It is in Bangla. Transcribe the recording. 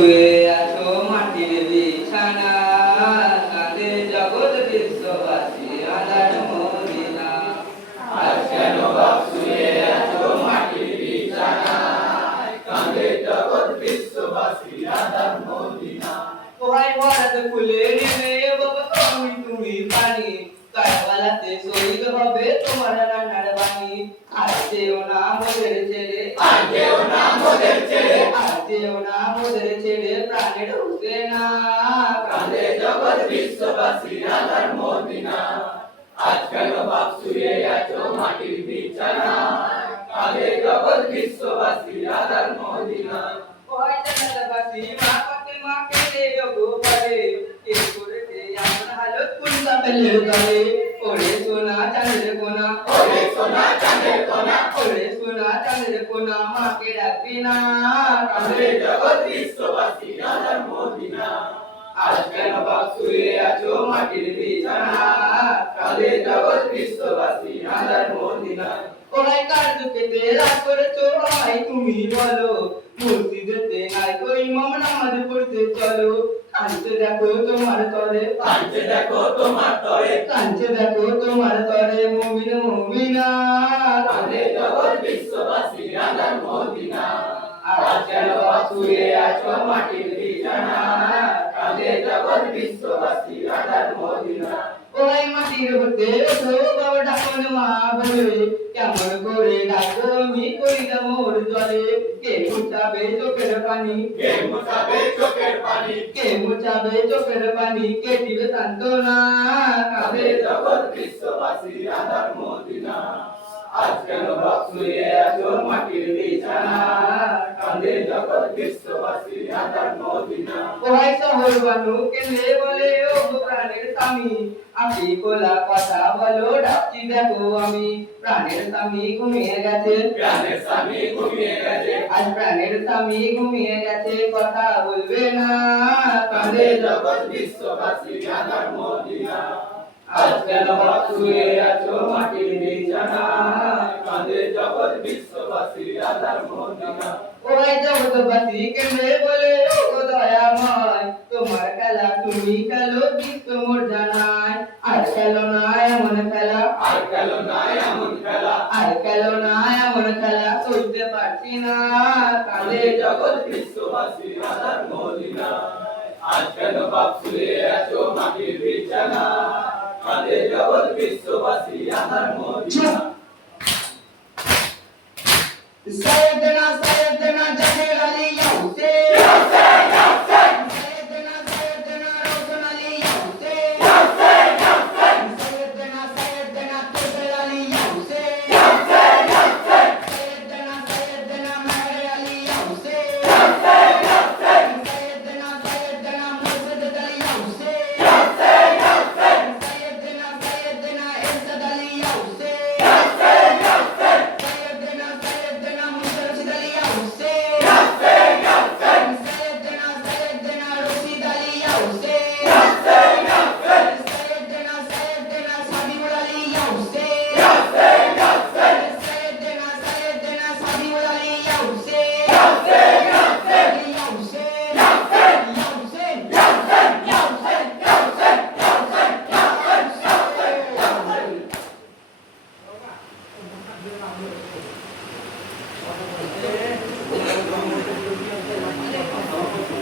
শুয়ে আছো মাটির বিছানা, কাঁদে জগৎ বিশ্ববাসী আধার মদিনা। আজ কেন বাপ শুয়ে আছো মাটির বিছানায়, কাঁদে জগৎ বিশ্ববাসী আধার মদিনা। তোমায় বরাত খুলে নেমে বাবা তুমি পানি, কারবালাতে শহীদ হবে তোমার রান্নার বাণী। আর যেও না মোদের ছেড়ে, আর যেও না মোদের ছেড়ে, আর যেও না মোদের ছেড়ে প্রাণে ঢুকে না, কাঁদে জগৎ বিশ্ববাসী আধার মদিনা। আজ কেন বাপ শুয়ে আছো মাটির বিছানায়, কাঁদে জগৎ বিশ্ববাসী আধার মদিনা। ওই জান্নাতবাসী মা ফাতেমা কে গো পারে, কে করেছে এমন হালত কোনটা পেলে গলে। ওরে সোনা চাঁদের কোনা, ওরে সোনা চাঁদের কোনা, ওরে সোনা চাঁদের কোনা, মাকে ডাকবি না, কাঁদে জগৎ বিশ্ববাসী আধার মদিনা। আজ কেন বাপ শুয়ে আছো মাটির বিছানায়, কাঁদে জগৎ বিশ্ববাসী আধার মদিনা। ওই কার দুঃখেতে রাগ করেছো ভাই তুমি বলো, মসজিদেতে নাই কই ইমাম নামাজ পড়তে চলো। কাঁদছে দেখো তোমার তরে, কাঁদছে দেখো তোমার তরে, কাঁদছে দেখো তোমার তরে মুমিন মুমিনা, কাঁদে জগৎ বিশ্ববাসী আধার মদিনা। আজ কেন বাপ শুয়ে আছো মাটির বিছানায়, কাঁদে জগৎ বিশ্ববাসী আধার মদিনা। ওই মাটির হতে ওঠো বাবা ডাকন মা বলে, কেমন করে ডাকো আমি করি না মোর জলে। কে মুছাবে চোখের পানি, কে মুছাবে চোখের পানি, কে মুছাবে চোখের পানি, কে দিবে সান্ত্বনা, কাঁদে জগৎ বিশ্ববাসী আধার মদিনা। আজ কেন বাপ শুয়ে আছো মাটির বিছানায়, কাঁদে জগৎ বিশ্ববাসী আধার মদিনা। ওই শহর বানু কেলে বলে ও প্রাণের স্বামী, আপনি কোলা কথা বলো ডাকছি দেখো আমি। প্রাণের স্বামী ঘুমিয়ে গেছে, প্রাণের স্বামী ঘুমিয়ে গেছে, আজ প্রাণের স্বামী ঘুমিয়ে গেছে, কথা বলবে না, কাঁদে জগৎ বিশ্ববাসী আধার মদিনা। আজ কেন বাপ শুয়ে আছো মাটির বিছানায়, কাঁদে জগৎ বিশ্ববাসী আধার মদিনা। ওই জগৎবাসী কেলে বলে ও দয়াময়, তোমার খেলা তুমি খেলো বিশ্ব মোর জানায়। আর খেলো না এমন খেলা, আর খেলো না এমন খেলা, আর খেলো না এমন খেলা, সইতে পারছি না, কাঁদে কাঁদে জগৎ বিশ্ববাসী আধার মদিনা। আজ কেন বাপ শুয়ে আছো মাটির বিছানায়, কাঁদে জগৎ বিশ্ববাসী আধার মদিনা। সাইয়েদনা